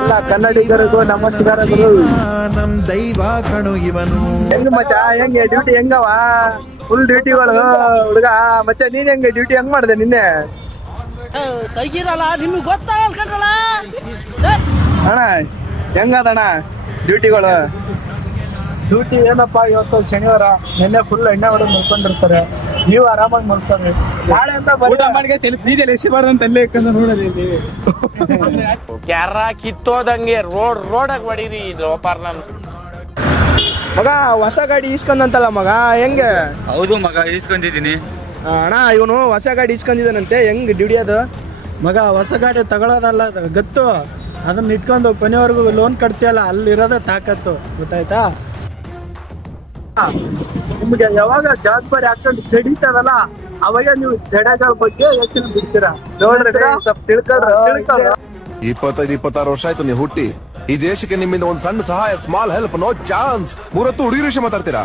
ಎಲ್ಲ ಕನ್ನಡಿಗರಿಗೂ ನಮಸ್ಕಾರಗಳು. ನಮ್ ದೈವ ಕಣು ಇವನು. ಹೆಂಗ ಮಚ್ಚ, ಹೆಂಗೆ ಡ್ಯೂಟಿ ಹೆಂಗವ? ಫುಲ್ ಡ್ಯೂಟಿಗಳು ಹುಡುಗ. ಮಚ್ಚ ನೀನ್ ಹೆಂಗೆ ಡ್ಯೂಟಿ ಹೆಂಗ್ ಮಾಡ್ದೆ ನಿನ್ನೆ? ತೆಗೀರಲ್ಲ, ನಿಮ್ಗೆ ಗೊತ್ತಾಗಲ್ಲ ಕಣ್ರಲ್ಲ. ಅಣ್ಣ ಹೆಂಗದಣ್ಣ ಡ್ಯೂಟಿಗಳು? ಡ್ಯೂಟಿ ಏನಪ್ಪಾ, ಇವತ್ತು ಶನಿವಾರ, ನಿನ್ನೆ ಫುಲ್ ಎಣ್ಣೆ ಹೊಡೆದು ಮಲ್ಕೊಂಡಿರ್ತಾರೆ. ನೀವು ಆರಾಮಾಗಿ ಮಲ್ಕೊಂಡ್ರಿ. ನಾಳೆ ಅಂತ ಊಟ ಮಾಡಿಗೆ ಬೀದಿಯಲ್ಲಿ ಎಸಿಬಾರ್ದು ಅಂತ ಅಲ್ಲೇ ಇಕ್ಕಂದು ನೋಡೋದು. ಕ್ಯಾರ ಕಿತ್ತೋದಂಗೆ ರೋಡಾಗ ಹೊಡೀರಿ ಲೋಪಾರ್ ನಮ್ ಮಗ ಹೊಸ ಗಾಡಿ ಇಸ್ಕೊಂಡಂತಲ್ಲ ಮಗ, ಹೆಂಗೆ? ಹೌದು ಮಗ, ಈಸ್ಕೊಂಡಿದ್ದೀನಿ. ಅಣ್ಣ ಇವನು ಹೊಸ ಗಾಡಿ ಇಸ್ಕೊಂಡಿದ್ದಾನಂತೆ, ಹೆಂಗ್ ಡ್ಯೂಟಿ ಅದು? ಮಗ, ಹೊಸ ಗಾಡಿ ತಗೊಳ್ಳೋದಲ್ಲ ಗತ್ತು, ಅದನ್ನ ಇಟ್ಕೊಂಡು ಕೊನೆವರೆಗೂ ಲೋನ್ ಕಟ್ತೀಯಲ್ಲ, ಅಲ್ಲಿರೋದೇ ತಾಕತ್ತು, ಗೊತ್ತಾಯ್ತಾ? ನಿಮ್ಗೆ ಯಾವಾಗ ಜವಾಬ್ದಾರಿ ಹಾಕೊಂಡು ಜಡಿತದಲ್ಲ, ಅವಾಗ ನೀವು ಜಡಗಳ ಬಗ್ಗೆ ಯೋಚನೆ ಬಿಡ್ತೀರಾ. ನೋಡ್ರಿ ಸ್ವಲ್ಪ ತಿಳ್ಕೊಳ್ರ. 25-26 ವರ್ಷ ಆಯ್ತು ನೀವು ಹುಟ್ಟಿ. ಈ ದೇಶಕ್ಕೆ ನಿಮ್ಮಿಂದ ಒಂದ್ ಸಣ್ಣ ಸಹಾಯ, ಸ್ಮಾಲ್ ಹೆಲ್ಪ್, ನೋ ಚಾನ್ಸ್. ಮೂರತ್ತು ಹುಡುಗಿರು ವಿಷಯ ಮಾತಾಡ್ತೀರಾ?